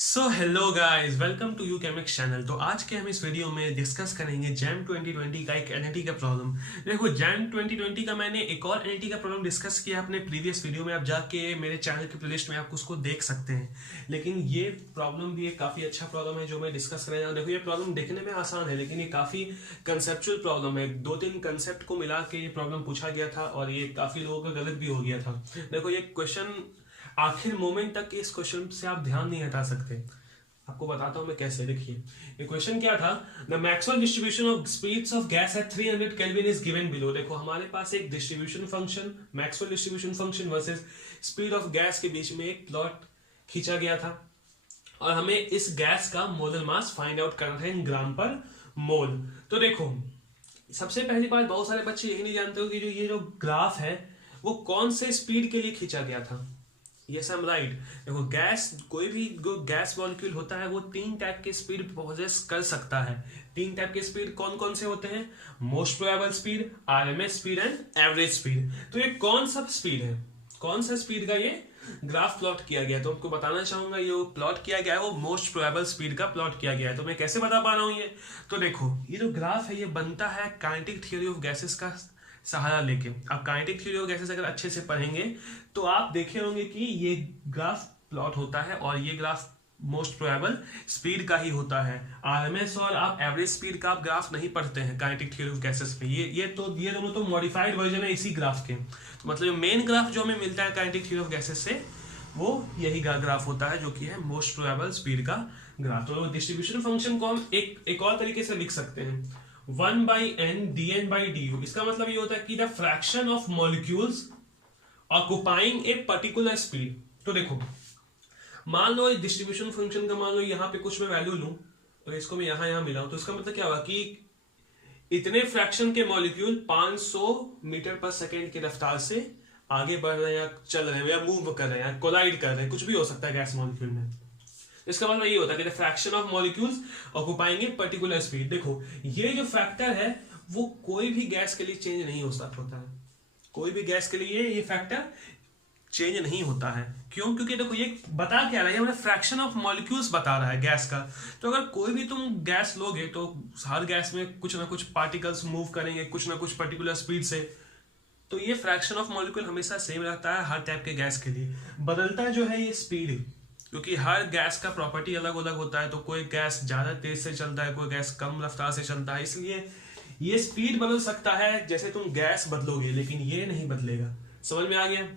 So hello guys, welcome to U Chemix channel. तो आज के हम इस वीडियो में डिस्कस करेंगे जैम 2020 का एक एनईटी का प्रॉब्लम। देखो, जैम 2020 का मैंने एक और एनईटी का प्रॉब्लम डिस्कस किया अपने प्रीवियस वीडियो में। आप जाके मेरे चैनल की प्लेलिस्ट में आप उसको देख सकते हैं। लेकिन ये प्रॉब्लम भी एक काफ़ी अच्छा प्रॉब्लम है जो मैं डिस्कस करने जा रहा हूँ। देखो, ये प्रॉब्लम देखने में आसान है लेकिन ये काफ़ी कंसेप्चुअल प्रॉब्लम है। दो तीन कंसेप्ट को मिला के ये प्रॉब्लम पूछा गया था और ये काफ़ी लोगों का गलत भी हो गया था। देखो, ये क्वेश्चन आखिर मोमेंट तक इस क्वेश्चन से आप ध्यान नहीं हटा सकते। आपको बताता हूं मैं कैसे। देखिए, ये क्वेश्चन क्या था। The Maxwell distribution of speeds of gas at 300 kelvin is given below. देखो, हमारे पास एक distribution function, Maxwell distribution function versus speed of gas के बीच में एक प्लॉट खींचा गया था और हमें इस गैस का मोलर मास फाइंड आउट करना था इन ग्राम पर मोल। तो देखो, सबसे पहली बात, बहुत सारे बच्चे यही नहीं जानते हो कि जो ग्राफ है वो कौन से स्पीड के लिए खींचा गया था। Yes, I am right. देखो, कोई भी जो गैस मॉलिक्यूल होता है वो तीन टाइप के स्पीड पॉजेस कर सकता है। तीन टाइप के स्पीड कौन कौन से होते हैं? Most probable speed, RMS speed and average speed. तो ये कौन सा स्पीड है, कौन सा स्पीड का ये ग्राफ प्लॉट किया गया है? तो आपको बताना चाहूंगा, ये प्लॉट किया गया है वो मोस्ट प्रोबेबल स्पीड का प्लॉट किया गया है। तो मैं कैसे बता पा रहा हूं ये? तो देखो, ये जो ग्राफ है ये बनता है काइनेटिक थ्योरी ऑफ गैसेस का सहारा लेके। आप काइनेटिक थ्योरी ऑफ गैसेस अगर अच्छे से पढ़ेंगे तो आप देखे होंगे कि ये ग्राफ प्लॉट होता है और ये ग्राफ मोस्ट प्रोबेबल स्पीड का ही होता है। आरएमएस और आप एवरेज स्पीड का आप ग्राफ नहीं पढ़ते हैं काइनेटिक थ्योरी ऑफ गैसेस में। ये दोनों तो मॉडिफाइड वर्जन है इसी ग्राफ के। तो मतलब मेन ग्राफ जो हमें मिलता है काइनेटिक थ्योरी ऑफ गैसेस से वो यही ग्राफ होता है जो कि है मोस्ट प्रोबेबल स्पीड का ग्राफ। तो डिस्ट्रीब्यूशन फंक्शन को हम एक और तरीके से लिख सकते हैं, 1/n dn/du। इसका मतलब ये होता है कि the fraction of molecules occupying a particular speed. तो देखो, मान लो डिस्ट्रीब्यूशन फंक्शन का, मान लो यहाँ पे कुछ मैं वैल्यू लूं और इसको मैं यहाँ मिलाऊं, तो इसका मतलब क्या होगा कि इतने फ्रैक्शन के मॉलिक्यूल 500 मीटर पर सेकेंड की रफ्तार से आगे बढ़ रहे हैं या चल रहे हैं या मूव कर रहे हैं या कोलाइड कर रहे हैं, कुछ भी हो सकता है गैस मॉलिक्यूल में। इसका मतलब ये होता है कि the fraction of molecules occupying a particular speed. देखो, ये जो फैक्टर है वो कोई भी गैस के लिए चेंज नहीं हो सकता होता है। कोई भी गैस के लिए ये फैक्टर चेंज नहीं होता है। क्यों? क्योंकि देखो, ये बता क्या रहा है, मतलब फ्रैक्शन ऑफ मॉलिक्यूल्स बता रहा है गैस का। तो अगर कोई भी तुम गैस लोगे तो हर गैस में कुछ ना कुछ पार्टिकल्स मूव करेंगे कुछ ना कुछ पर्टिकुलर स्पीड से। तो ये फ्रैक्शन ऑफ मॉलिक्यूल हमेशा सेम रहता है हर टाइप के गैस के लिए। बदलता जो है ये स्पीड, क्योंकि हर गैस का प्रॉपर्टी अलग अलग होता है। तो कोई गैस ज्यादा तेज से चलता है, कोई गैस कम रफ्तार से चलता है, इसलिए ये स्पीड बदल सकता है जैसे तुम गैस बदलोगे, लेकिन ये नहीं बदलेगा। समझ में आ गया?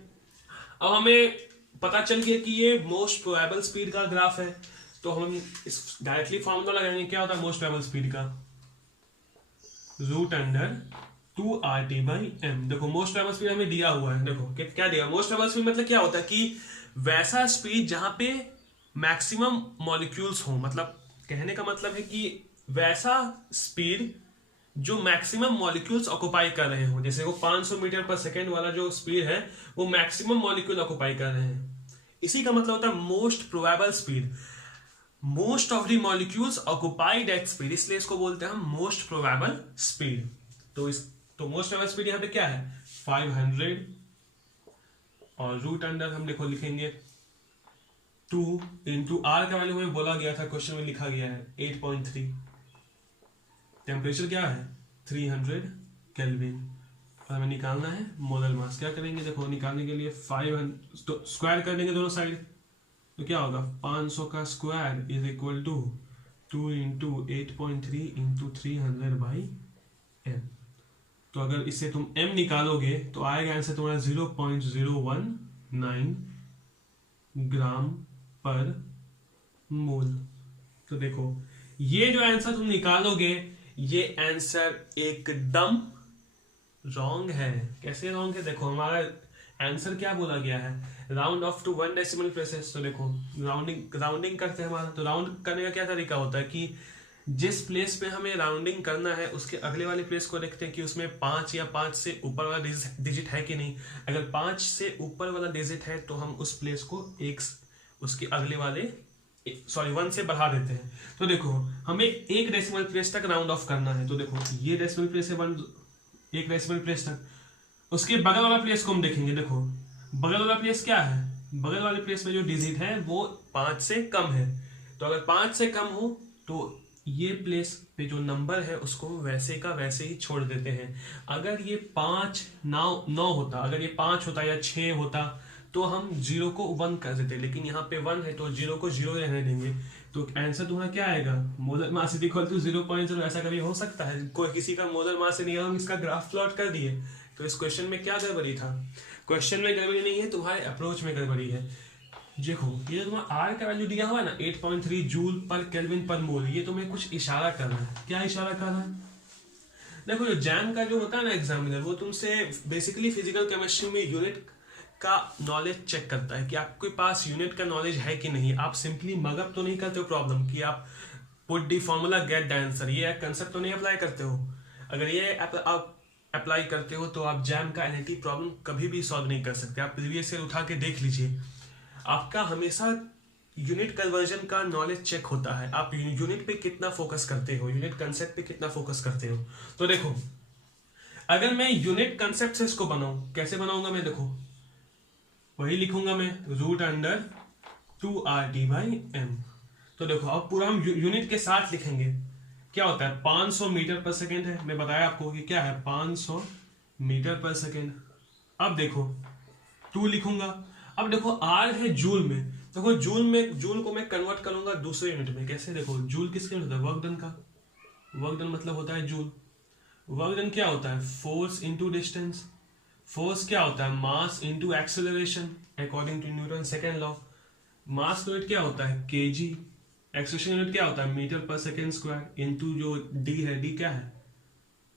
अब हमें पता चल गया कि ये मोस्ट प्रोबेबल स्पीड का ग्राफ है। तो हम इस डायरेक्टली फॉर्मूला लगाएंगे। क्या होता है मोस्ट प्रोबेबल स्पीड का? √2RT/m। देखो, मोस्ट प्रोबेबल स्पीड हमें दिया हुआ है। देखो क्या दिया, मोस्ट प्रोबेबल स्पीड मतलब क्या होता है कि वैसा स्पीड जहां पे मैक्सिमम मॉलिक्यूल्स हो। मतलब कहने का मतलब है कि वैसा स्पीड जो मैक्सिमम मॉलिक्यूल्स ऑक्युपाई कर रहे हो। जैसे वो 500 मीटर पर सेकेंड वाला जो स्पीड है वो मैक्सिमम मॉलिक्यूल ऑक्युपाई कर रहे हैं। इसी का मतलब होता है most probable speed. Most of the molecules occupy that speed, इसलिए इसको बोलते हैं हम मोस्ट प्रोबेबल स्पीड। तो मोस्ट प्रोबेबल स्पीड यहाँ पे क्या है? 500 और रूट अंडर हम देखो लिखेंगे 2 इंटू आर का वैल्यू हमें बोला गया था, क्वेश्चन में लिखा गया है 8.3। टेम्परेचर क्या है? 300 केल्विन। और हमें निकालना है मोलर मास। क्या करेंगे? देखो, निकालने के लिए 500 तो स्क्वायर कर देंगे दोनों साइड। तो क्या होगा? 500 का square is equal to 2 into 8.3 into 300/m। तो अगर इससे तुम m निकालोगे तो आएगा आंसर तुम्हारा 0.019 ग्राम पर मोल। तो देखो, ये जो आंसर तुम निकालोगे ये आंसर एकदम रॉन्ग है। कैसे रॉन्ग है? देखो, हमारा आंसर क्या बोला गया है? Round off to 1 decimal places. तो देखो, राउंडिंग करते हैं हमारा। तो राउंड करने का क्या तरीका होता है कि जिस प्लेस पे हमें राउंडिंग करना है उसके अगले वाले प्लेस को देखते हैं कि उसमें 5 या 5 से ऊपर वाला डिजिट है कि नहीं। अगर 5 से ऊपर वाला डिजिट है तो हम उस प्लेस को उसके अगले वाले 1 से बढ़ा देते हैं। तो देखो, हमें 1 डेसिमल प्लेस तक राउंड ऑफ करना है। तो देखो, ये डेसिमल प्लेस है 1 डेसिमल प्लेस तक। उसके बगल वाला प्लेस को हम देखेंगे। देखो, बगल वाला प्लेस क्या है? बगल वाले प्लेस में जो डिजिट है वो 5 से कम है, तो अगर 5 से कम हो तो ये प्लेस पे जो नंबर है उसको वैसे का वैसे ही छोड़ देते हैं। अगर ये 5 9 होता, अगर ये 5 होता या 6 होता तो हम 0 को 1 कर देते, लेकिन यहाँ पे 1 है तो 0 को 0 रहने देंगे। तो आंसर तुम्हारा क्या आएगा, molar mass is equal to 0.0। ऐसा कभी हो सकता है? कोई किसी का मोलर मास नहीं है, हम इसका ग्राफ प्लॉट कर दिए। तो इस क्वेश्चन में क्या गड़बड़ी था? क्वेश्चन में गड़बड़ी नहीं है, तुम्हारे अप्रोच में गड़बड़ी है। देखो ये जो तुम्हारा आर का वैल्यू दिया हुआ है ना 8.3 जूल पर केल्विन पर मोल, ये तुम्हें कुछ इशारा कर रहा है। क्या इशारा कर रहा है? देखो जो जैम का जो होता है ना एग्जामिनर, वो तुमसे बेसिकली फिजिकल केमिस्ट्री में यूनिट का नॉलेज चेक करता है कि आपके पास यूनिट का नॉलेज है कि नहीं। आप सिंपली मगअप तो नहीं करते हो प्रॉब्लम कि आप put the formula get the answer, ये कंसेप्ट तो नहीं अप्लाई करते हो। अगर ये आप अप्लाई करते हो तो आप जैम का एनईटी प्रॉब्लम कभी भी सॉल्व नहीं कर सकते। आप प्रीवियस ईयर उठा के देख लीजिए, आपका हमेशा यूनिट कन्वर्जन का नॉलेज चेक होता है। आप यूनिट पे कितना फोकस करते हो, यूनिट कंसेप्ट पे कितना फोकस करते हो। तो देखो अगर मैं यूनिट कंसेप्ट से इसको बनाऊं, कैसे बनाऊंगा मैं? देखो वही लिखूंगा मैं, √2RT/m। तो देखो अब पूरा हम यूनिट के साथ लिखेंगे। क्या होता है? 500 मीटर पर सेकेंड है, मैं बताया आपको कि क्या है 500 मीटर पर सेकेंड। अब देखो 2 लिखूंगा। अब देखो R है जूल में, देखो जूल को मैं कन्वर्ट करूंगा दूसरे यूनिट में। कैसे? देखो जूल किसके होता है? वर्क डन का। वर्क डन मतलब होता है जूल। वर्क डन क्या होता है? Force into distance. फोर्स क्या होता है? Mass into acceleration according to Newton second law. Mass unit क्या होता है? केजी। एक्सेलरेशन यूनिट क्या होता है? मीटर पर सेकेंड स्क्वायर इंटू जो डी है, डी क्या है?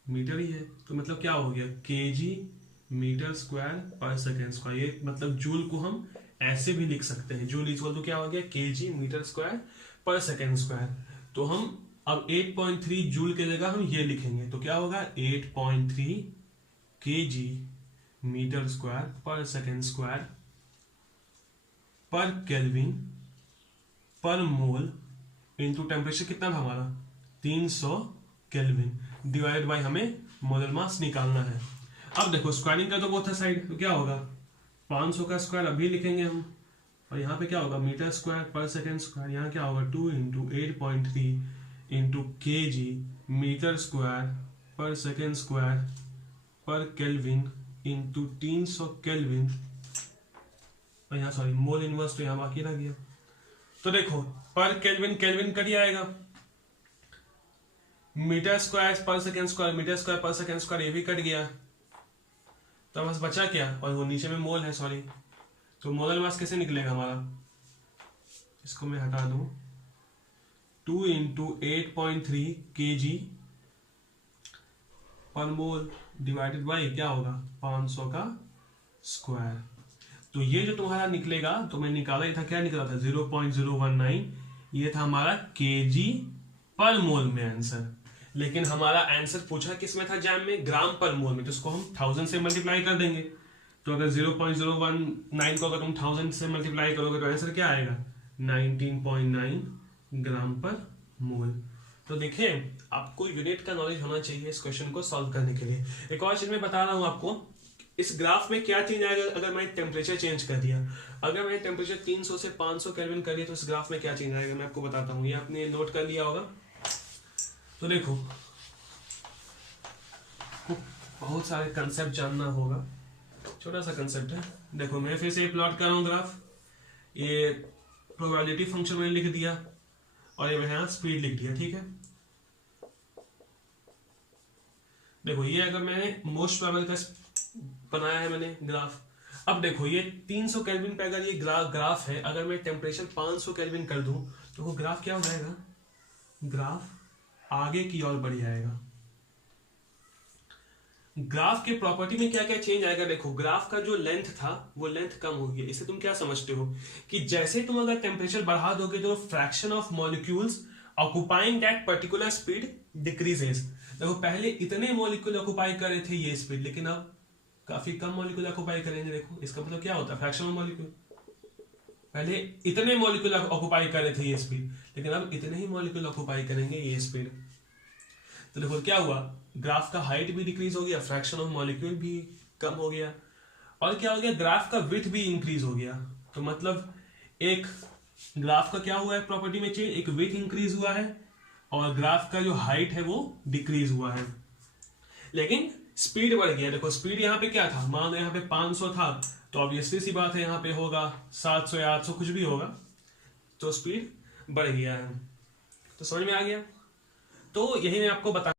मीटर ही है। तो मतलब क्या हो गया? केजी मीटर स्क्वायर पर सेकेंड स्क्वायर। ये मतलब जूल को हम ऐसे भी लिख सकते हैं, जूल इक्वल टू क्या हो गया? केजी मीटर स्क्वायर पर सेकेंड स्क्वायर। तो हम अब 8.3 जूल के जगह हम ये लिखेंगे, तो क्या होगा? 8.3 केजी मीटर स्क्वायर पर सेकेंड स्क्वायर पर केल्विन पर मोल इंटू टेम्परेचर कितना था हमारा? 300 केल्विन डिवाइड बाय हमें मोलर मास निकालना है। अब देखो स्क्वायरिंग का तो वो था साइड, तो क्या होगा? 500 का स्क्वायर अभी लिखेंगे हम, और यहाँ पे क्या होगा? मीटर स्क्वायर पर सेकेंड स्क्वायर। यहाँ क्या होगा? 2 इंटू 8.3 इंटू के जी मीटर स्क्वायर पर सेकेंड स्क्वायर पर केल्विन इंटू 300 केल्विन, और यहाँ सॉरी मोल इनवर्स तो यहाँ बाकी रह गया। तो देखो पर केल्विन केल्विन कर ही आएगा, मीटर स्क्वायर पर सेकेंड स्क्वायर मीटर स्क्वायर पर सेकेंड स्क्वायर ये भी कट गया। तो बस बचा क्या? और वो नीचे में मोल है, सॉरी। तो मोलर मास कैसे निकलेगा हमारा? इसको मैं हटा दूं, 2 इंटू 8.3 केजी पर मोल डिवाइडेड बाई क्या होगा? 500 का स्क्वायर। तो ये जो तुम्हारा निकलेगा, तो मैं निकाला ही था, क्या निकला था? 0.019। ये था हमारा केजी पर मोल में आंसर। लेकिन हमारा आंसर पूछा किस में था जैम में? ग्राम पर मोल में। तो इसको हम 1000 से मल्टीप्लाई कर देंगे। तो अगर 0.019 को अगर तुम 1000 से मल्टीप्लाई करोगे तो आंसर क्या आएगा? 19.9 ग्राम पर मोल। तो देखें, आपको यूनिट का नॉलेज होना चाहिए इस क्वेश्चन को सॉल्व करने के लिए। एक और चीज मैं बता रहा हूं आपको, इस ग्राफ में क्या चेंज आएगा अगर मैंने टेम्परेचर चेंज कर दिया। अगर मैंने टेम्परेचर 300 से 500 केल्विन कर दिया तो इस ग्राफ में क्या चेंज आएगा मैं आपको बताता हूँ। ये आपने नोट कर लिया होगा। तो देखो बहुत सारे कंसेप्ट जानना होगा, छोटा सा कंसेप्ट है। देखो मैं फिर से प्लॉट कर रहा हूँ ग्राफ। ये प्रोबेबिलिटी फंक्शन मैंने लिख दिया और ये यहाँ स्पीड लिख दिया, ठीक है। देखो ये अगर मैंने मोस्ट प्रोबेबल का बनाया है मैंने ग्राफ। अब देखो ये 300 केल्विन पे अगर ये ग्राफ है, अगर मैं टेम्परेचर 500 केल्विन कर दूं तो वो ग्राफ क्या हो जाएगा? ग्राफ आगे की ओर बढ़ जाएगा। ग्राफ के प्रॉपर्टी में क्या क्या चेंज आएगा? देखो ग्राफ का जो लेंथ था वो लेंथ कम हो गया। इसे तुम क्या समझते हो कि जैसे तुम अगर टेम्परेचर बढ़ा दोगे तो fraction of molecules occupying that particular speed decreases. देखो पहले इतने मॉलिक्यूल ऑक्युपाई कर रहे थे ये स्पीड, लेकिन अब काफी कम मॉलिक्यूल ऑक्युपाई करेंगे। देखो इसका मतलब क्या होता है? Fraction of molecule. पहले इतने मॉलिक्यूल ऑक्युपाई कर रहे थे ये स्पीड, लेकिन अब इतने ही मॉलिक्यूल ऑक्युपाई करेंगे ये स्पीड। तो देखो क्या हुआ? ग्राफ का हाइट भी डिक्रीज हो गया, फ्रैक्शन ऑफ मॉलिक्यूल भी कम हो गया, और क्या हो गया? ग्राफ का विड्थ भी इंक्रीज हो गया। तो मतलब एक ग्राफ का क्या हुआ है प्रॉपर्टी में चेंज, एक विड्थ इंक्रीज हुआ है और ग्राफ का जो हाइट है वो डिक्रीज हुआ है, लेकिन स्पीड बढ़ गया। देखो स्पीड यहाँ पे क्या था, मान लो यहाँ पे 500 था, तो ऑब्वियसली सी बात है यहाँ पे होगा 700 या 800 कुछ भी होगा, तो स्पीड बढ़ गया है। तो समझ में आ गया। तो यही मैं आपको बता